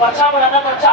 बचा बनाना बचा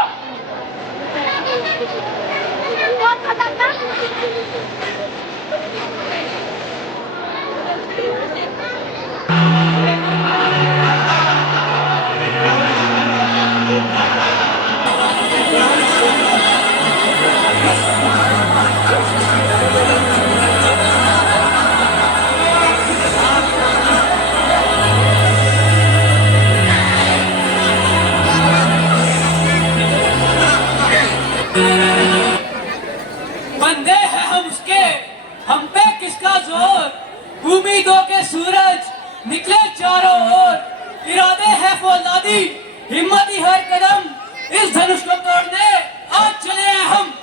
बंदे हैं हम उसके, हम पे किसका जोर। उम्मीदों के सूरज निकले चारों ओर, इरादे है फौलादी, हिम्मती हर कदम, इस धनुष को तोड़ने आज चले हैं हम।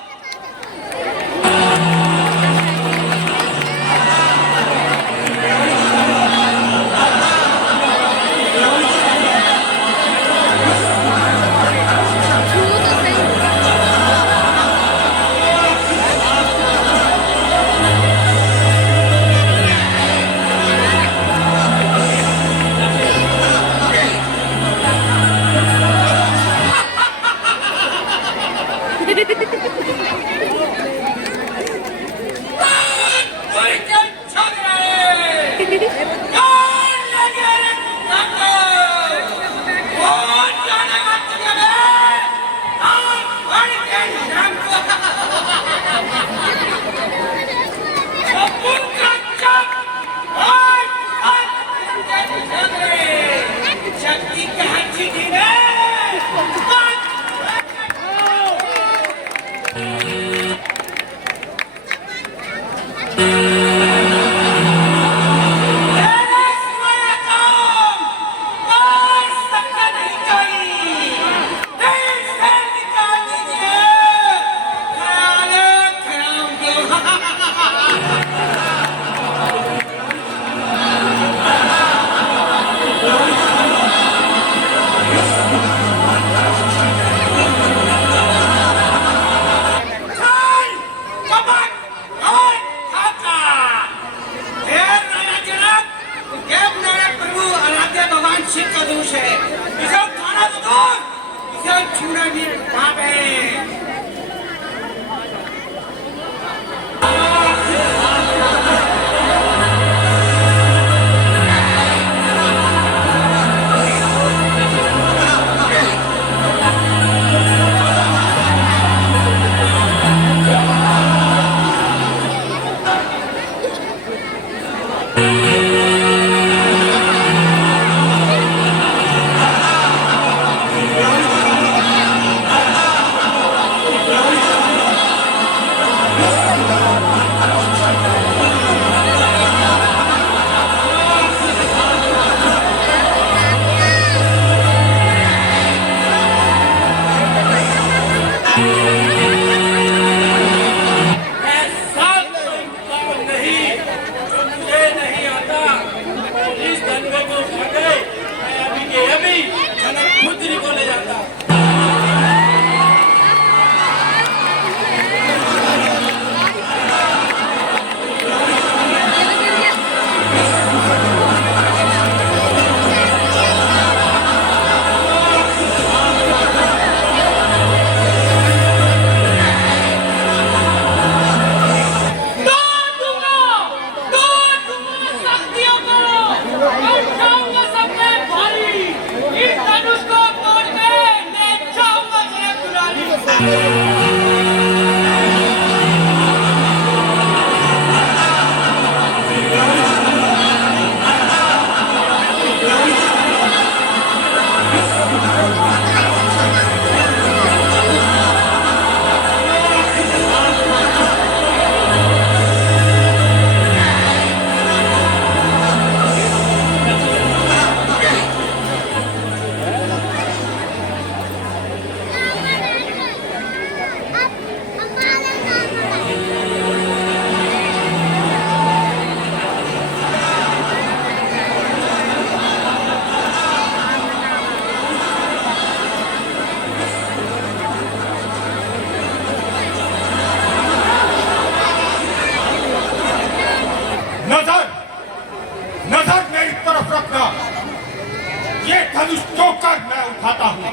धनुष चौकर मैं उठाता हूँ।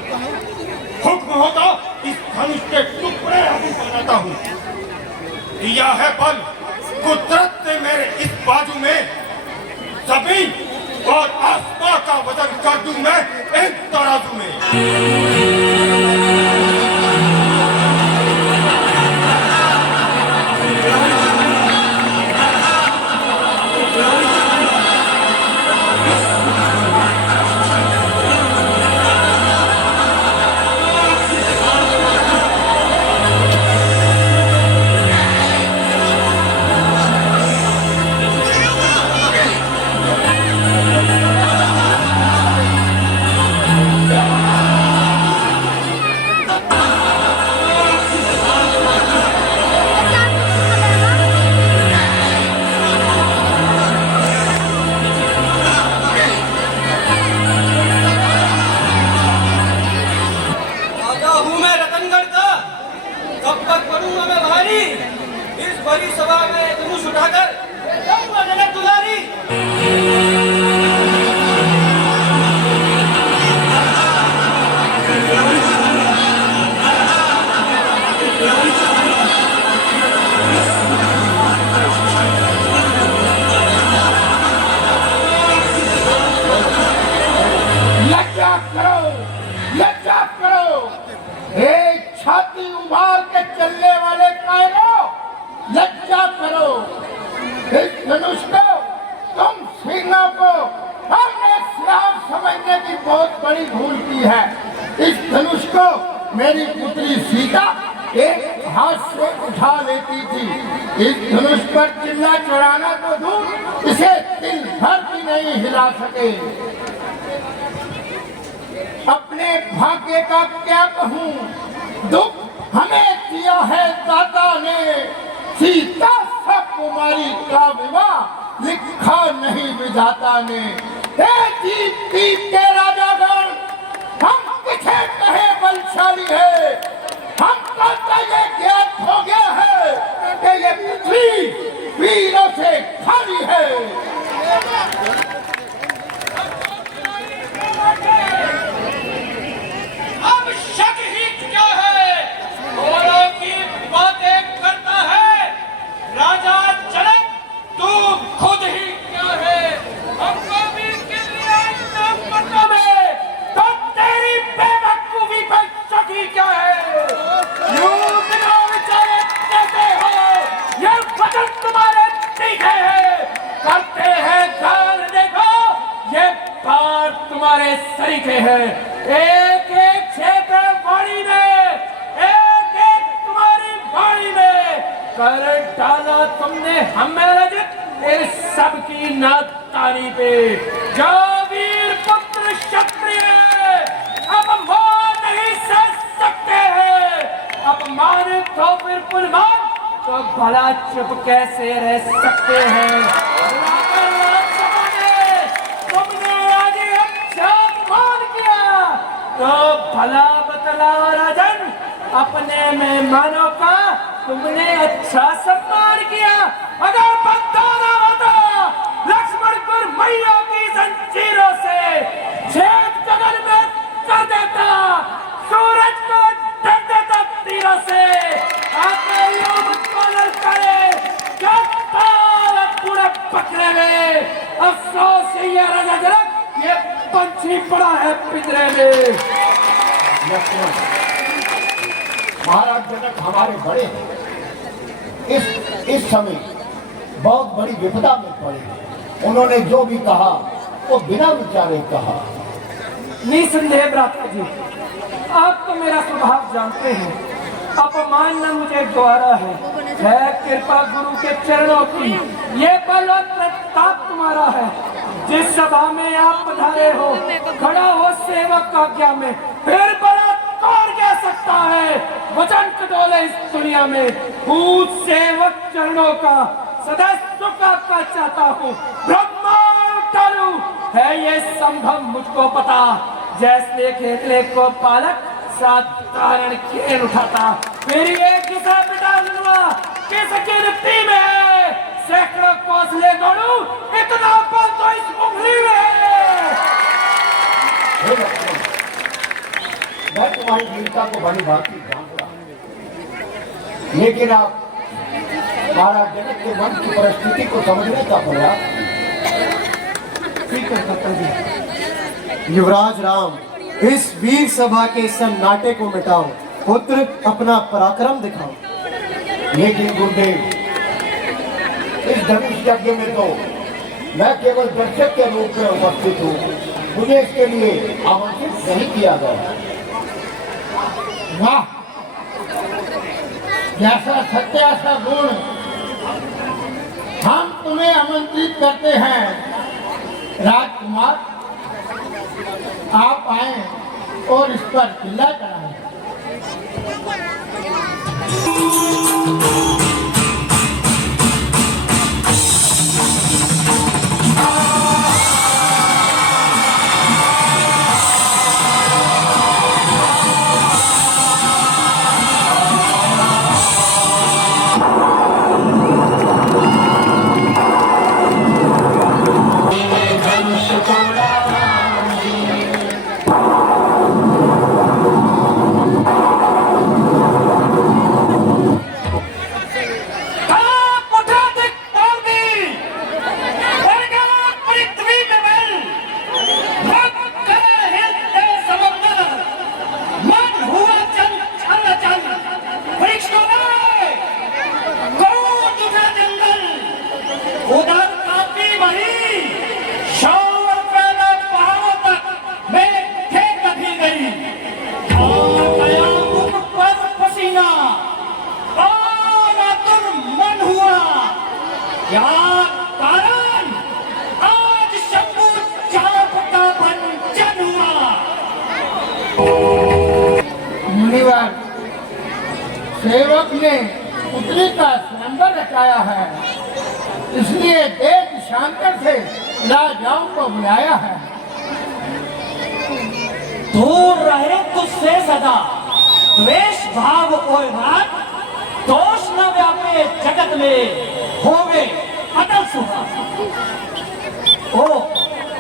हुक्म होगा इस धनुष के टुकड़े अभी बनाता हूँ। दिया है बल कुदरत ने मेरे इस बाजू में, जमीन और आसमां का वजन कर दूं मैं एक तराजू में। इस बड़ी सभा में धनुष उठाकर जाऊंगा जनक दुलारी। लज्जा करो, लज्जा करो। एक छाती उभार के चलने वाले कायरों, लज्जा करो। इस धनुष को, तुम सिंहों को हमने श्राप समझने की बहुत बड़ी भूल की है। इस धनुष को मेरी पुत्री सीता एक हाथ से उठा लेती थी। इस धनुष पर चिल्ला चढ़ाना तो दूर, इसे दिल भर भी नहीं हिला सके। अपने भाग्य का क्या कहूँ, दुख हमें दिया है दाता ने। सीता कुमारी का विवाह लिखा नहीं विधाता ने। दीप दीप के राजागण, हम किसे कहे बलशाली है। हमको तो ये ज्ञात हो गया है कि ये पृथ्वी वीरों से खाली है। अब शक ही क्या है, घोड़ों की बातें करता है राजा जनक। तू खुद ही क्या है, हमको भी मतलब है, तो तेरी बेवकूफी पर शक ही क्या है। यूं बिना विचारे कैसे हो, ये वचन तुम्हारे तीखे हैं, करते हैं गाल देखो, ये बार तुम्हारे सरीखे हैं। एक एक क्षेत्र वाणी में, एक एक तुम्हारी वाणी में कर डाला तुमने हमें रजत इस सब की नादानी पे। जो वीर पुत्र क्षत्रिय अपमान नहीं सह सकते हैं, अपमान तो फिर पुलमान तो भला चुप कैसे रह सकते हैं। तुमने आज अच्छा अपमान किया तो भला बतलाओ राजन, अपने मेहमानों का तुमने अच्छा सम्मान किया। अगर बंदा ना होता, लक्ष्मणपुर मैया की जंजीरों से छेद गगन में कर देता, सूरज को ढक देता तीरों से। आके यूं मुझको ललकारे, क्या ताल पूरे पकड़े में। अफसोस है ये राजा जनक, ये पंछी पड़ा है पिंजरे में। महाराज जनक हमारे बड़े हैं, इस समय बहुत बड़ी विपदा में पड़े। उन्होंने जो भी कहा वो बिना विचारे कहा। निसंदेह भ्राता जी, आप तो मेरा स्वभाव जानते हैं। अपमान न मुझे द्वारा है कृपा गुरु के चरणों की। ये बल और प्रताप तुम्हारा है। जिस सभा में आप पधारे हो, खड़ा हो सेवक आज्ञा में, फिर बड़ा कौन कह सकता है वचन कटोले इस दुनिया में। पूज सेवक चरणों का सदा सुख का चाहता हूँ, ब्रह्मांड टालू है ये संभव मुझको पता। जैसे खेतले को पालक साधारण खेल उठाता, फिर ये किसा पिता सुनवा किस गिनती में है। सैकड़ों कौशले गढ़ू, इतना बल तो इस उंगली में है। हे लक्ष्मण, मैं तुम्हारी वीरता को बड़ी भांति जानता हूं, लेकिन आप महाराज जनक के मन की परिस्थिति को समझने का प्रयास ठीक है कपिल जी। युवराज राम, इस वीर सभा के सन्नाटे को मिटाओ, पुत्र अपना पराक्रम दिखाओ। लेकिन गुरुदेव, इस धनुष यज्ञ में तो मैं केवल दर्शक के रूप में उपस्थित हूँ, मुझे इसके लिए आमंत्रित नहीं किया गया। वाह, जैसा सत्य ऐसा गुण, हम तुम्हें आमंत्रित करते हैं राजकुमार, आप आए और इस पर किला चढ़ाएं। मुनिवर, सेवक ने पुतली का स्वयंवर रचाया है, इसलिए देव शांकर से राजाओं को बुलाया है। दूर रहे तुझसे सदा द्वेष भाव ओयभान, दोष न व्यापे जगत में होवे अटल सुहा। ओ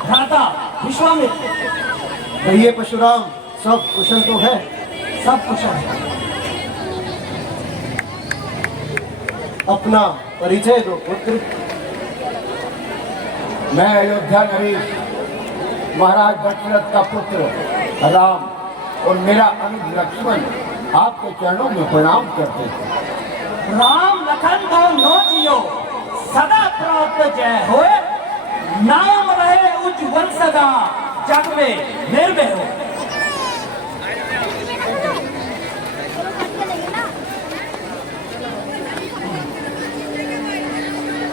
भ्राता विश्वामित्र, कहिए परशुराम, सब कुशल तो है? सब कुशल है। अपना परिचय दो पुत्र। मैं अयोध्या नरेश, महाराज दशरथ का पुत्र राम और मेरा अनुज लक्ष्मण आपके चरणों में प्रणाम करते हैं। राम लखन को नो जियो, सदा प्राप्त जय होए, नाम रहे उज्ज्वल सदा, जग में निर्भय हो।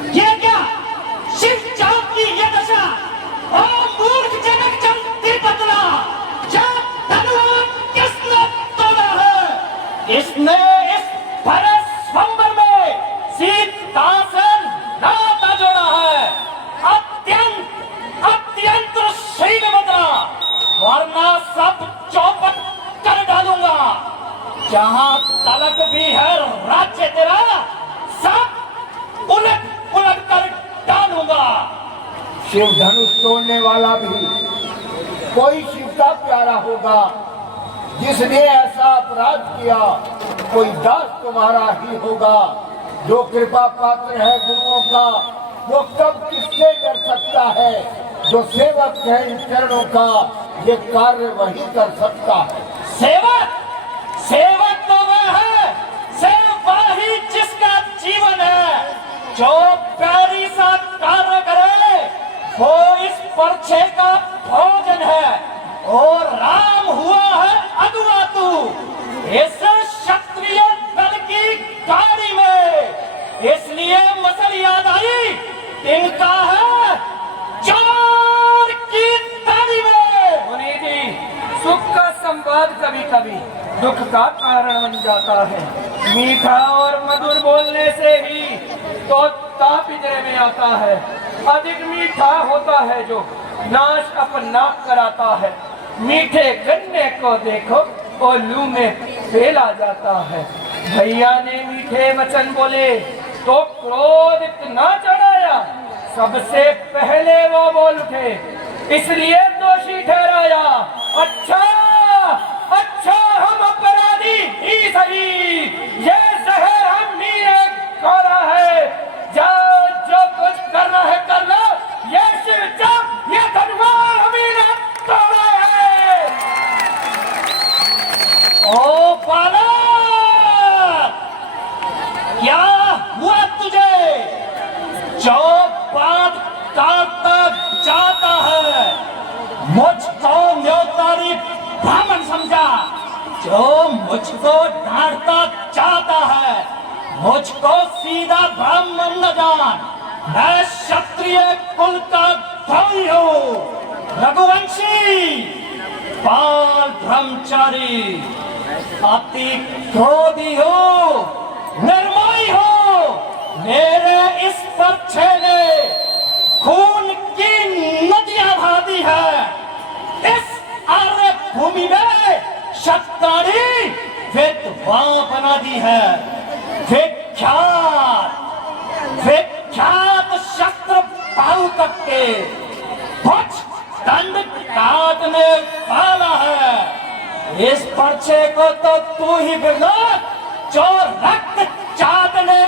ये क्या शिव चाँद की ये दशा, ओ मूर्ख जनक चलती बदला, जब धनुष किसने तोड़ा है, इसने इस भरे स्वयंवर में सीता से नाता जोड़ा है। अत्यंत शील बदला, वरना सब चौपट कर डालूंगा। जहां तलक भी है राज्य तेरा, सब उलट उलट कर डालूंगा। शिव धनुष तोड़ने वाला भी कोई शिव का प्यारा होगा, जिसने ऐसा अपराध किया कोई दास तुम्हारा ही होगा। जो कृपा पात्र है गुरुओं का, वो कब किससे डर सकता है। जो सेवक है इन चरणों का, ये कार्य वही कर सकता है। सेवक तो वह है, सेवा ही जिसका जीवन है। जो प्यारी सा कार्य करे, वो इस पर्चे का भोजन है। और राम हुआ है अगुआ तू, इस क्षत्रिय दल की गाड़ी में। इसलिए मसल याद आई, इनका है चोर की दाढ़ी में। मुनि जी, सुख का संवाद कभी कभी दुख का कारण बन जाता है। मीठा और मधुर बोलने से ही तो ताप पिंजरे में आता है। अधिक मीठा होता है जो नाश अपना कराता है। मीठे गन्ने को देखो और लू में फेला जाता है। भैया ने मीठे वचन बोले तो क्रोध इतना चढ़ाया, सबसे पहले वो बोल उठे, इसलिए दोषी ठहराया। अच्छा अच्छा, हम अपराधी ही सही, ये शहर हमने खोला है। जाओ, जो कुछ करना है कर लो, ये शिव जब ये धनवान हमने तोड़ा है। ओ बालक, क्या हुआ तुझे? जो बात काटता जाता है, मुझको न्योतारी ब्राह्मण समझा। जो मुझको डांटता जाता है, मुझको सीधा ब्राह्मण न जान। मैं क्षत्रिय कुल का धोई हूँ, रघुवंशी, बाल ब्रह्मचारी, अति क्रोधी हूँ, निर्मोही हूँ। मेरे इस पर्चे ने खून की नदियां बहा दी है। इस आर्य भूमि में शक्तानी विधवा बना दी है। विख्यात विख्यात शस्त्र बाहु तक के भुज दंड काटने वाला है। इस पर्चे को तो तू ही बिगड़ा जो रक्त चाटने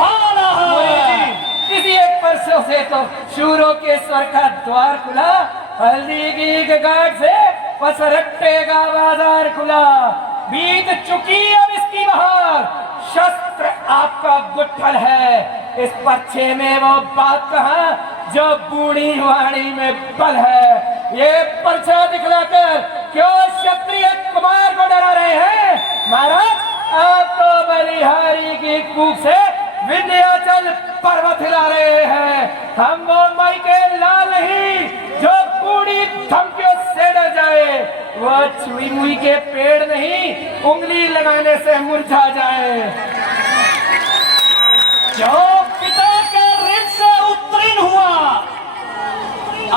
वाला है। इसी एक परसों से तो शूरों के स्वर का द्वार खुला, हल्दी की गांठ से पसरट्टे का बाजार खुला। बीत चुकी अब इसकी बहार, शस्त्र आपका गुट्ठल है। इस पर्चे में वो बात कहा जो बूढ़ी वाणी में बल है। ये पर्चा दिखलाकर क्यों क्षत्रिय कुमार को डरा रहे हैं? महाराज, आप तो बलिहारी की कूक से विंध्याचल पर्वत हिला रहे हैं। हम वो माई के लाल नहीं जो बूढ़ी धमकियों से डर जाए, वो छुई मुई के पेड़ नहीं उंगली लगाने से मुरझा जाए। जो पिता के ऋण से उत्तीर्ण हुआ,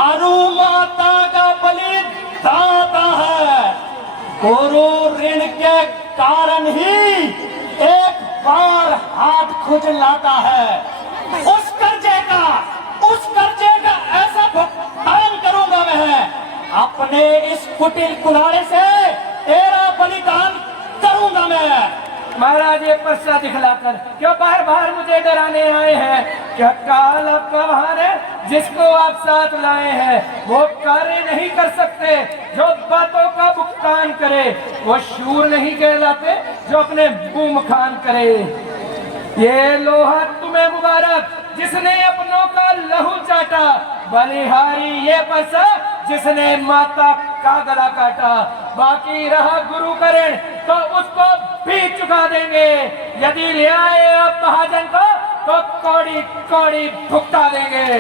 अरु माता का बलि दाता है। गुरु ऋण के कारण ही एक बार हाथ खुजलाता है। उस कर्जे का ऐसा भुगतान करूंगा मैं। अपने इस कुटिल कुल्हाड़े से तेरा बलिदान करूंगा मैं। महाराज, ये पर्चा दिखलाकर क्यों बार बार मुझे डराने आए हैं? क्या काल आपका वाहन है जिसको आप साथ लाए हैं? वो कार्य नहीं कर सकते जो बातों का भुगतान करे। वो शूर नहीं कहलाते जो अपने मुंह खान करे। ये लोहा तुम्हें मुबारक जिसने अपनों का लहू चाटा। बलिहारी ये पर्चा जिसने माता का गला काटा। बाकी रहा गुरु का ऋण तो उसको भी चुका देंगे। यदि ले आए आप महाजन को तो कौड़ी कौड़ी भुगता देंगे।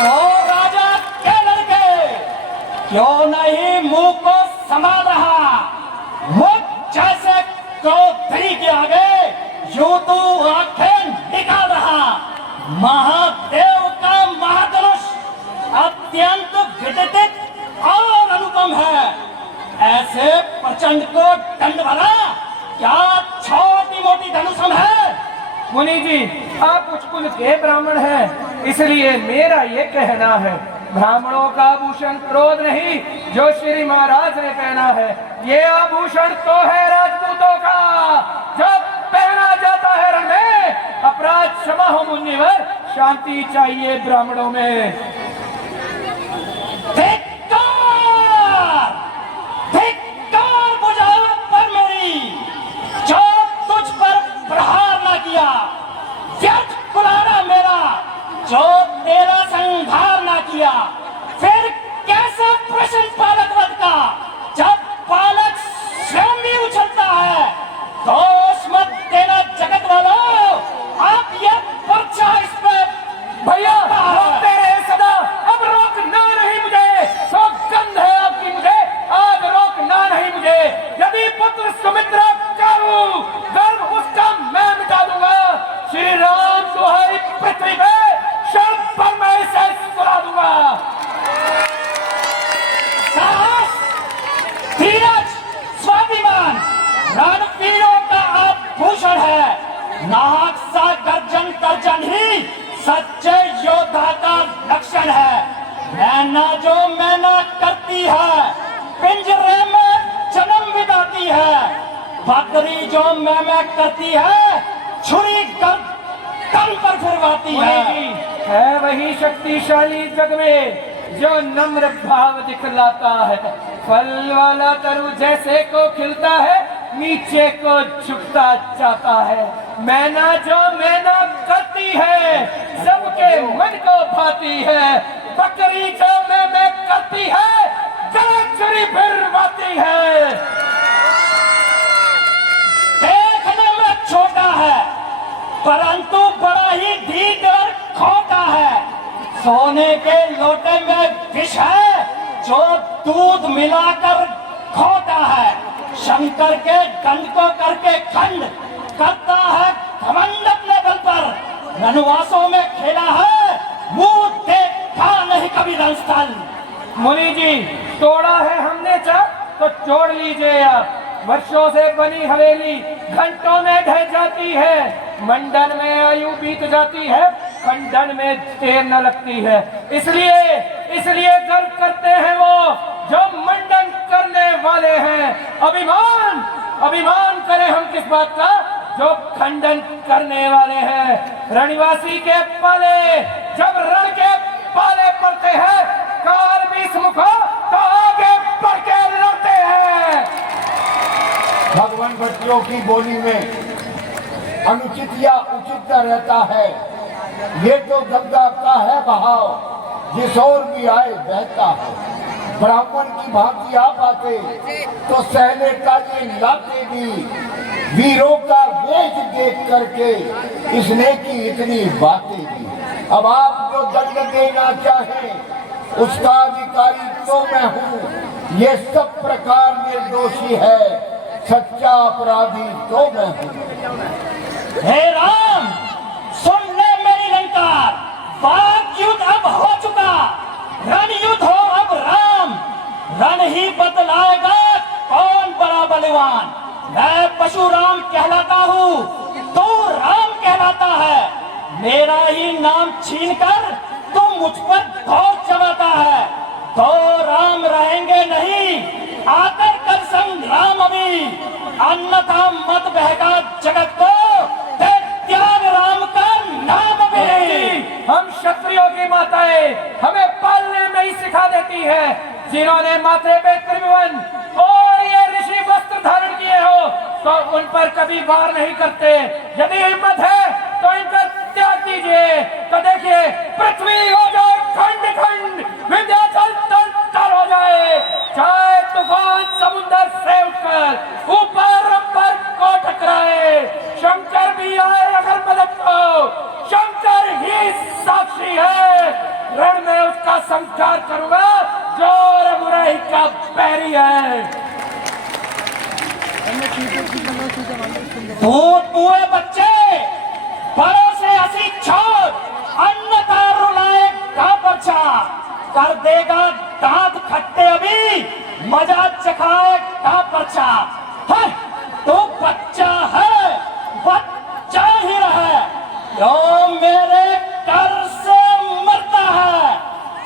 ओ राजा के लड़के, क्यों नहीं मुंह को संभाल रहा? मुझ जैसे क्रोधी के आगे यूं तू आंखें निकाल रहा। महादेव का महाधनुष अत्यंत विदित और अनुपम है। ऐसे प्रचंड को दंड भरा क्या छोटी मोटी धनुषम है? मुनि जी, आप उच्च कुल के ब्राह्मण हैं, इसलिए मेरा ये कहना है, ब्राह्मणों का आभूषण क्रोध नहीं जो श्री महाराज ने पहना है। ये आभूषण तो है राजपूतों का जो पहना जाता है रण में। अपराध क्षमा हो मुनिवर, शांति चाहिए ब्राह्मणों में। धिक्कार बुझावट पर मेरी, जो तुझ पर प्रहार न किया। व्यर्थ कुल्हाड़ा मेरा जो तेरा संहार न किया। फिर कैसे प्रश्न पालक वध का जब पालक स्वयं भी उछलता है? दोष मत देना जगत वालों, आप ये पर्चा इस पे भैया रोकते रहे सदा। मैना जो मैना करती है पिंजरे में जन्म बिताती है, बकरी जो मैं करती है छुरी कर तन पर फिरवाती है वही शक्तिशाली जग में जो नम्र भाव दिखलाता है। फल वाला तरु जैसे को खिलता है, नीचे को झुकता जाता है। मैना जो मैना करती है, सबके मन को भाती है। बकरी जो मैं करती है, गला छुरी फिरवाती है। देखने में छोटा है परंतु बड़ा ही ढीठ और खोटा है। सोने के लोटे में विष है जो दूध मिलाकर खोटा है। शंकर के दंड को करके खंड करता है घमंड अपने बल पर। रनवासों में खेला है मुंह देखा नहीं कभी रणस्थल। मुनि जी, तोड़ा है हमने चाक तो जोड़ लीजिए आप। वर्षों से बनी हवेली घंटों में ढह जाती है। मंडन में आयु बीत जाती है, खंडन में देर न लगती है। इसलिए गर्व करते हैं वो जो मंडन करने वाले हैं। अभिमान करें हम किस बात का, जो खंडन करने वाले हैं। रणवासी के पाले जब रण के पाले पड़ते हैं, काल भी मुखो तो आगे बढ़ के लड़ते हैं। भगवान बच्चों की बोली में अनुचित या उचित रहता है। ये तो गंगा का है बहाव, जिस ओर भी आए बहता है। ब्राह्मण की भांति आप आते तो सहने का ये लाते भी। वीरों का वेश देख करके इसने की इतनी बातें भी। अब आप जो दंड देना चाहें उसका अधिकारी तो मैं हूँ। ये सब प्रकार निर्दोषी है, सच्चा अपराधी तो मैं हूँ। हे राम, सुन ले मेरी लंकार। वाक युद्ध अब हो चुका, रण युद्ध हो अब राम। रण ही बतलाएगा कौन बड़ा बलवान। मैं परशुराम कहलाता हूँ, तू राम कहलाता है। मेरा ही नाम छीनकर तू मुझ पर दौड़ चलाता है। तो राम रहेंगे नहीं, आकर कर संग्राम अभी। अन्यथा मत बहका जगत को, दे त्याग राम का नाम भी। हम क्षत्रियों की माताएं हमें पालने में ही सिखा देती है। जिन्होंने माथे पे त्रिभुवन और ये ऋषि वस्त्र धारण किए हो तो उन पर कभी वार नहीं करते। यदि हिम्मत है तो इनका त्याग कीजिए, तो देखिए पृथ्वी हो जाए खंड खंड, विंध्याचल तल तल हो जाए। चाहे तूफान समुद्र से उठकर ऊपर ऊपर को टकराए, शंकर भी आए अगर मदद को, शंकर ही साक्षी है। रण में उसका संहार करूंगा जो बुराई का बैरी है। दूध पुए बच्चे बड़ों से हंसी छोड़, अन्यथा रुलाए का बच्चा। कर देगा दांत खट्टे अभी, मजा चखाए का पर्चा। है तो बच्चा है, बच्चा ही रहे। क्यों मेरे कर से मरता है,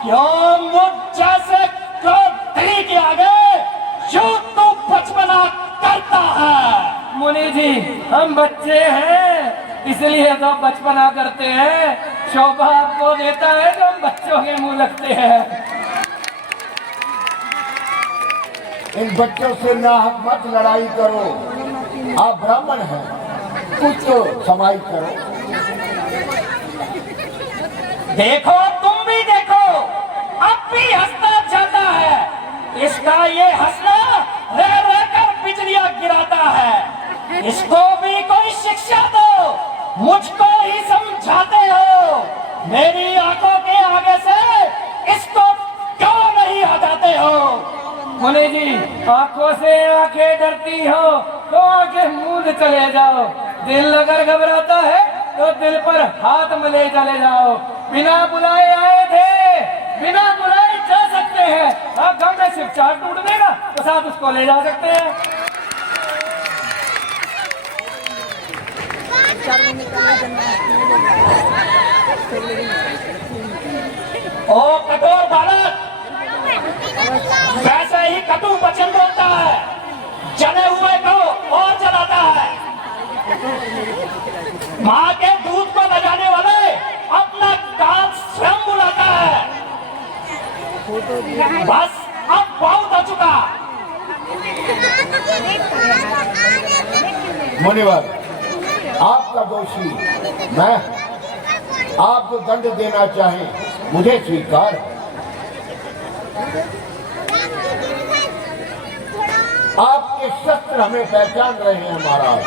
क्यों मुझ जैसे क्रोधी के आगे क्यों तू बचपना करता है। मुनि जी, हम बच्चे हैं इसलिए तो बचपना करते हैं। शोभा आपको देता है तो हम बच्चों के मुंह लगते हैं। इन बच्चों से ना मत लड़ाई करो। आप ब्राह्मण हैं, कुछ तो समाई करो। देखो तुम भी देखो, अब भी हंसता जाता है। इसका ये हंसना रह रह कर बिजलियां गिराता है। इसको भी कोई शिक्षा दो, मुझको ही समझाते हो। मेरी आंखों के आगे से इसको क्यों नहीं हटाते हो। मुनि जी, आंखों से आंखें डरती हो तो आंखें मूंद चले जाओ। दिल अगर घबराता है तो दिल पर हाथ मले चले जाओ। बिना बुलाए आए थे, बिना बुलाए जा सकते हैं। आप घर में सिर्फ चार टूट देगा तो साथ उसको ले जा सकते हैं। ओ कठोर बालक, वैसे ही कटु वचन बोलता है, जले हुए को और जलाता है। माँ के दूध को बजाने वाले अपना काल स्वयं बुलाता है। बस अब बहुत हो चुका। मुनिवर, आपका दोषी मैं, आप जो दंड देना चाहें मुझे स्वीकार है। आपके शस्त्र हमें पहचान रहे हैं महाराज,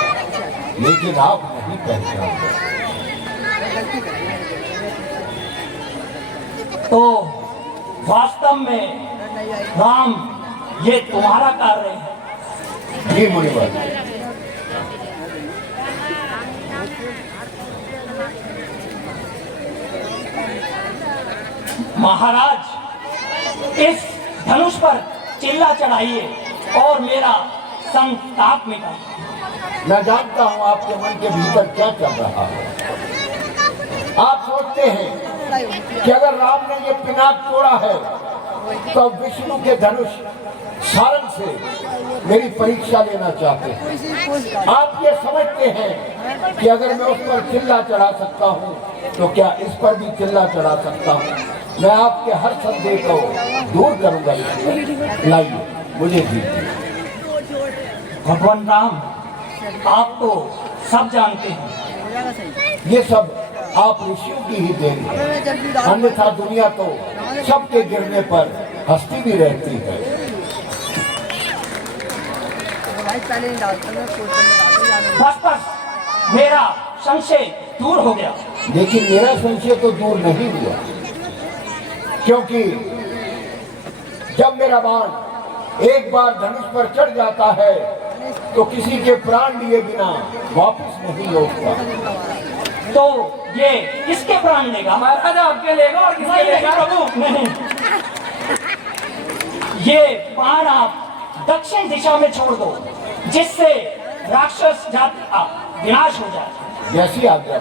लेकिन आप नहीं पहचान रहे। तो वास्तव में राम, ये तुम्हारा कार्य है। जी मुनिवर, महाराज, इस धनुष पर चिल्ला चढ़ाइए और मेरा संताप मिटाइए। मैं जानता हूं आपके मन के भीतर क्या चल रहा है। आप सोचते हैं कि अगर राम ने ये पिनाक तोड़ा है तो विष्णु के धनुष सारंग से मेरी परीक्षा लेना चाहते हैं। आप ये समझते हैं कि अगर मैं उस पर चिल्ला चढ़ा सकता हूँ तो क्या इस पर भी चिल्ला चढ़ा सकता हूँ। मैं आपके हर संदेह को दूर करूंगा। लाइए मुझे दीजिए। भगवान राम, आप तो सब जानते हैं, ये सब आप ऋषियों की ही देन है, अन्यथा दुनिया तो सबके गिरने पर हंसती भी रहती है। बस बस, मेरा संशय दूर हो गया। लेकिन मेरा संशय तो दूर नहीं हुआ, क्योंकि जब मेरा बाण एक बार धनुष पर चढ़ जाता है तो किसी के प्राण लिए बिना वापस नहीं लौटता। तो ये किसके प्राण लेगा? महाराज आपके लेगा और किसके नहीं लेगा? प्रभु, नहीं। ये बाण आप दक्षिण दिशा में छोड़ दो, जिससे राक्षस जाति का विनाश हो जाए। जैसी आज्ञा।